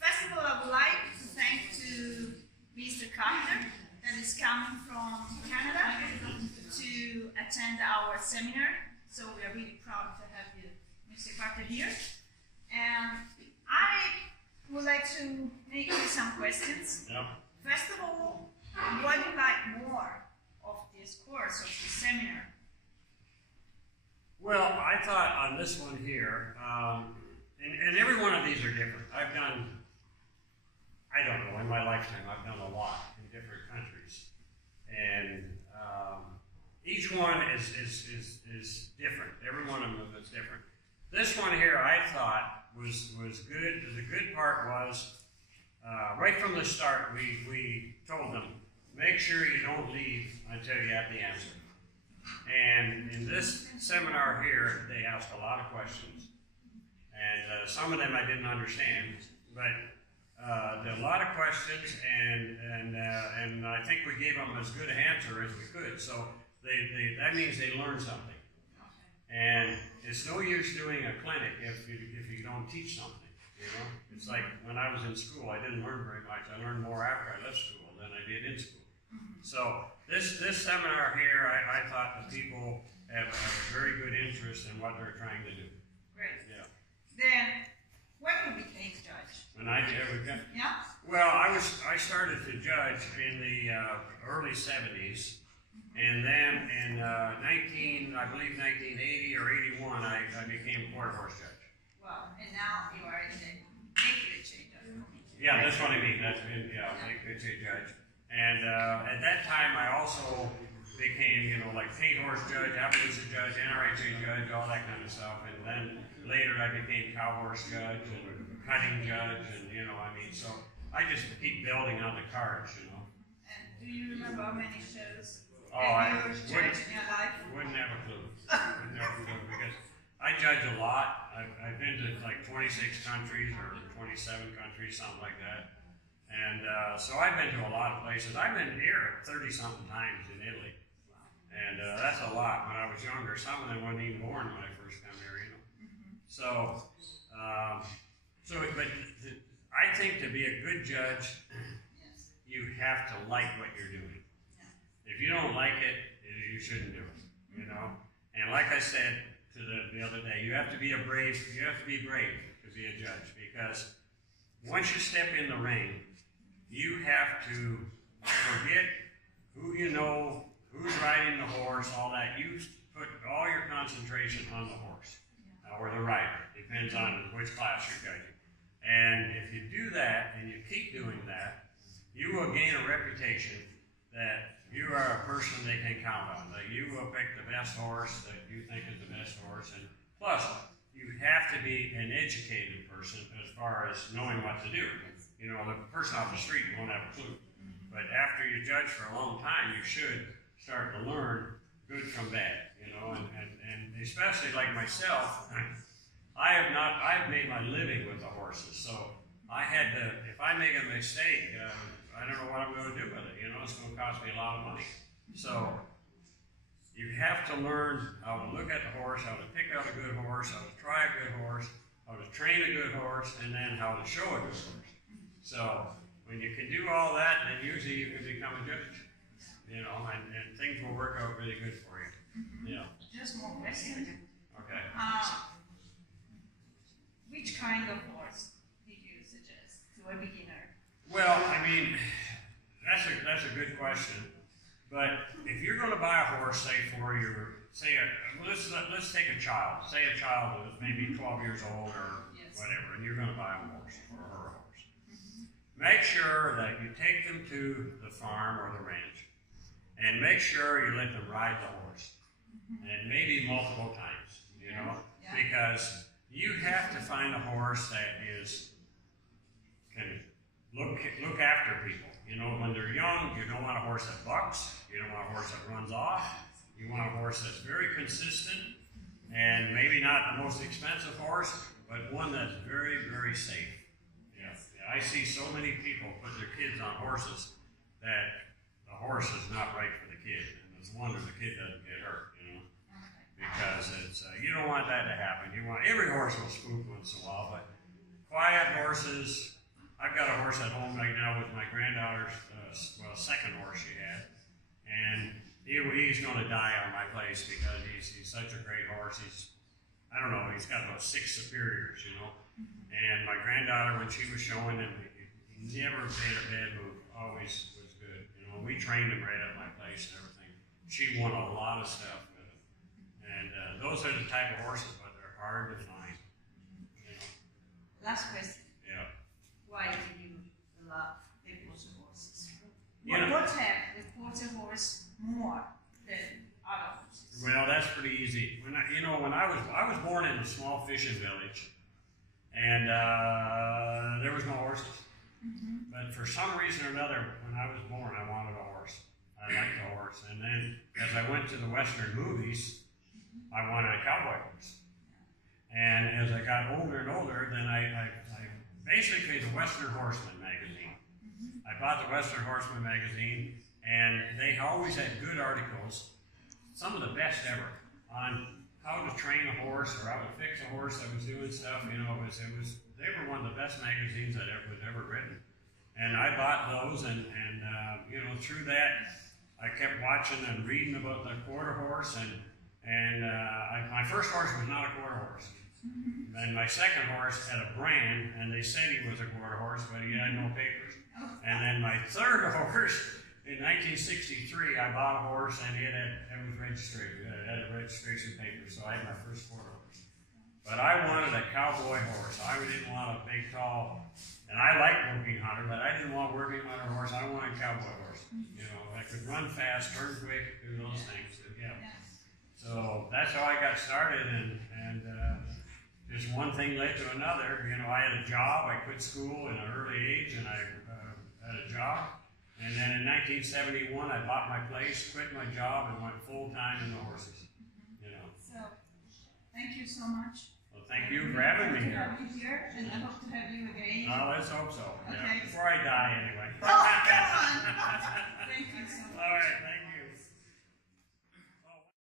First of all, I would like to thank to Mr. Carter that is coming from Canada to attend our seminar. So we are really proud to have you, Mr. Carter, here. And I would like to make you some questions. Yep. First of all, what do you like more of this course, of this seminar? Well, I thought on this one here, and every one of these are different. I've done, I don't know, in my lifetime, I've done a lot in different countries. And each one is different. Every one of them is different. This one here, I thought, was good. The good part was, right from the start, we told them, make sure you don't leave until you have the answer. And in this seminar here, they asked a lot of questions. And some of them I didn't understand, but there are a lot of questions, and I think we gave them as good an answer as we could. So that means they learned something. And it's no use doing a clinic if you don't teach something. You know, it's like when I was in school, I didn't learn very much. I learned more after I left school than I did in school. So this seminar here, I thought the people have a very good interest in what they're trying to do. Great. Yeah. Then, when you became judge? When I did, Yeah. well, I started to judge in the early 70s, and then in I believe 1980 or 81, I became a quarter horse judge. Wow. And now you are in the AQHA judge. Yeah, that's what I mean. That's been AQHA judge. And at that time, I also became, like paint horse judge, Appaloosa judge, NRHA judge, all that kind of stuff. And then later, I became cow horse judge and cutting judge, and so I just keep building on the cards, And do you remember how many shows I you judged in your life? wouldn't have a clue. Because I judge a lot. I've been to like 26 countries or 27 countries, something like that. And so I've been to a lot of places. I've been here 30-something times in Italy. And that's a lot. When I was younger, some of them wasn't even born when I first come here, So, but I think to be a good judge, you have to like what you're doing. If you don't like it, you shouldn't do it, And like I said to the other day, you have to be brave to be a judge, because once you step in the ring, you have to forget who you know, who's riding the horse, all that. You put all your concentration on the horse or the rider. Depends on which class you're judging. And if you do that and you keep doing that, you will gain a reputation that you are a person they can count on, that you will pick the best horse that you think is the best horse. And plus, you have to be an educated person as far as knowing what to do. The person off the street won't have a clue. But after you judge for a long time, you should start to learn good from bad, and especially like myself, I've made my living with the horses, so I had to, if I make a mistake, I don't know what I'm going to do with it, it's going to cost me a lot of money. So you have to learn how to look at the horse, how to pick out a good horse, how to try a good horse, how to train a good horse, and then how to show a good horse. So when you can do all that, then usually you can become a judge, and things will work out really good for you. Yeah. Just more questions. Okay. Which kind of horse did you suggest to a beginner? Well, that's a good question. But if you're going to buy a horse, let's take a child. Say a child is maybe 12 years old or whatever, and you're going to buy a horse or her a horse. Make sure that you take them to the farm or the ranch, and make sure you let them ride the horse, and maybe multiple times, because you have to find a horse that can look after people. When they're young, you don't want a horse that bucks, you don't want a horse that runs off, you want a horse that's very consistent, and maybe not the most expensive horse, but one that's very, very safe. I see so many people put their kids on horses that the horse is not right for the kid, and it's a wonder the kid doesn't get hurt, because it's you don't want that to happen. Every horse will spook once in a while, but horses. I've got a horse at home right now with my granddaughter's, second horse she had. And he's going to die on my place because he's such a great horse. I don't know, he's got about 6 superiors, you know. And my granddaughter, when she was showing him, he never made a bad move, always was good. You know, we trained him right at my place and everything. She won a lot of stuff with him. And those are the type of horses, but they're hard to find. You know. Last question. Yeah. Why do you love the quarter horses? Yeah. What have the quarter horse more than other horses? Well, that's pretty easy. When I was born in a small fishing village, and there was no horses. But for some reason or another, when I was born, I wanted a horse. I liked a horse, and then as I went to the Western movies, I wanted a cowboy horse. And as I got older and older, then I basically the Western Horseman magazine. I bought the Western Horseman magazine, and they always had good articles, some of the best ever, on how to train a horse or how to fix a horse that was doing stuff. You know, they were one of the best magazines that was ever written. And I bought those, and you know, through that, I kept watching and reading about the quarter horse, and my first horse was not a quarter horse. And my second horse had a brand, and they said he was a quarter horse, but he had no papers. And then my third horse, in 1963, I bought a horse, and it was registered. It had a registration paper, so I had my first quarter horse. But I wanted a cowboy horse. I didn't want a big, tall, and I like working hunter, but I didn't want a working hunter horse. I wanted a cowboy horse. You know, I could run fast, turn quick, do those things. Yeah. So that's how I got started, and just one thing led to another. You know, I had a job. I quit school at an early age, and I had a job. And then in 1971, I bought my place, quit my job, and went full time in the horses. You know. So, thank you so much. Well, thank you for having me here. And I hope to have you again. Let's hope so. Okay. Yeah. Before I die, anyway.